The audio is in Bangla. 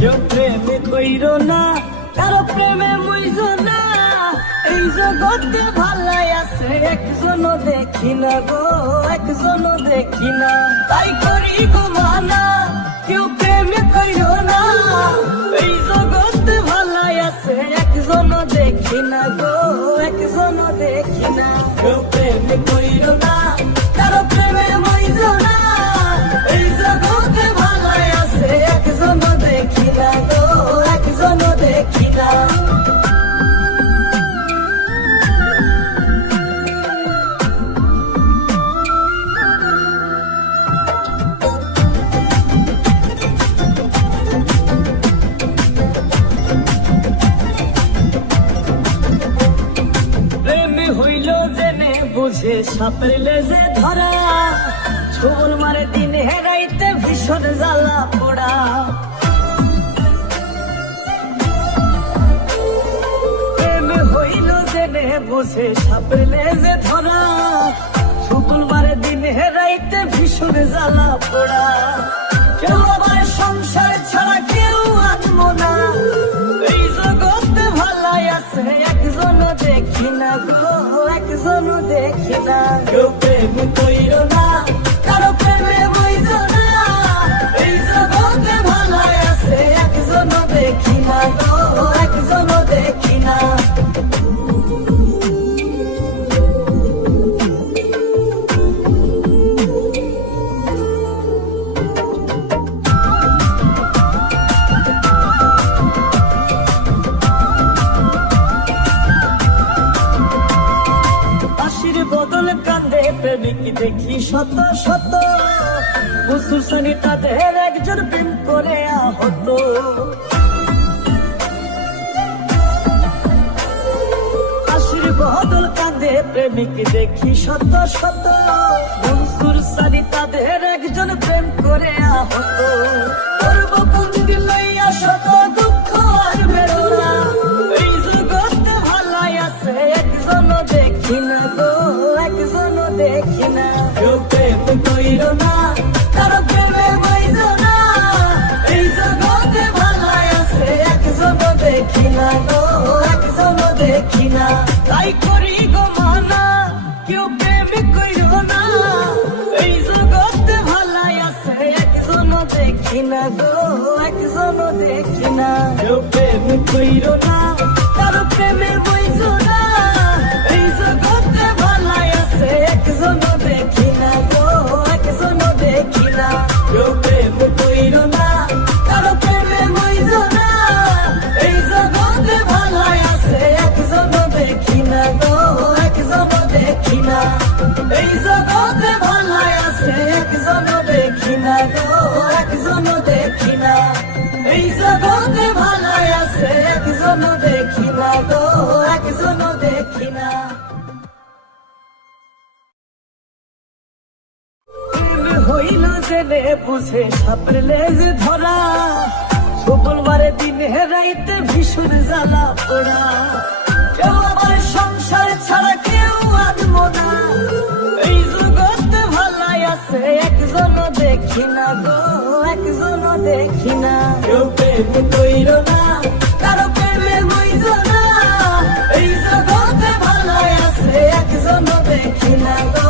কেউ প্রেমে কইরো না, কারো প্রেমে মইজো না। এই জগতে ভালাই আছে একজনও দেখি না গো, একজনও দেখি না। তাই করি গো মানা, কেউ প্রেমে কইরো না। এই জগতে ভালাই আছে একজনও দেখি না গো, একজনও দেখি না। কেউ প্রেমে কইরো না, কারো প্রেমে মইজো না। এই জগতে ভালাই আছে একজনও দেখি না গো, একজনও দেখি না। হইল জেনে বুঝে সাপের লেজে ধরা, ছোবল মারে দিনে হেরাইতে ভীষণ জ্বালা পোড়া। প্রেম হইল জেনে বুঝে সাপের লেজে ধরা, ছোবল মারে দিনে হেরাইতে ভীষণ জ্বালা পোড়া। কেউ আবার সংসার ছাড়া কেউ আনবো না। এই জগতে ভালাই আছে একজনও দেখি না গো, একজনও দেখি না। কেউ প্রেম কইরো না, কারো প্রেমে মইজো না। এই জগতে ভালাই আছে একজনও দেখি না গো, একজনও দেখি না। বদল কান্দে প্রেমিক দেখি শত শত, মুসলসানি তাদের একজন প্রেম করে আহত। আশির বদল কান্দে প্রেমিক দেখি শত শত, মুসলসানি তাদের একজন প্রেম করে আহত। করব কোন দিন লইয়া শত দুঃখ আর বেদনা। এই জগতে ভালাই আছে একজনও দেখি না গো, একজনও দেখি না। কেউ প্রেম কইরো না, কারো প্রেমে মইজো না। এই জগতে ভালাই আছে একজনও দেখি না গো, একজনও দেখি না। তাই করি গো মানা, কেউ প্রেম কইরো না। এই জগতে ভালাই আছে একজনও দেখি না গো, একজনও দেখি না। কেউ প্রেম কইরো না, কারো প্রেমে মইজো না। এই জগতে ভালাই আছে একজনও দেখি না গো, একজনও দেখি না। কেউ প্রেম কইরো না, কারো প্রেমে মইজো না। এই জগতে ভালাই আছে একজনও দেখি না গো, একজনও দেখি না। এই জগতে ভালাই আছে একজনও দেখি না গো, একজনও দেখি না। এই জগতে ভালাই আছে একজনও দেখি না গো, একজনও দেখি না। হইল জেনে বুঝে সাপের লেজে ধরা, ছোবল মারে দিনে হেরাইতে ভীষণ জ্বালা পোড়া। কেউ আবার সংসার ছাড়া কেউ আনবো না। এই জগতে ভালাই আছে একজনও দেখি না গো, একজনও দেখি না। কেউ প্রেম কইরো না, কারো প্রেমে মইজো না। এই জগতে ভালাই আছে একজনও দেখি না গো,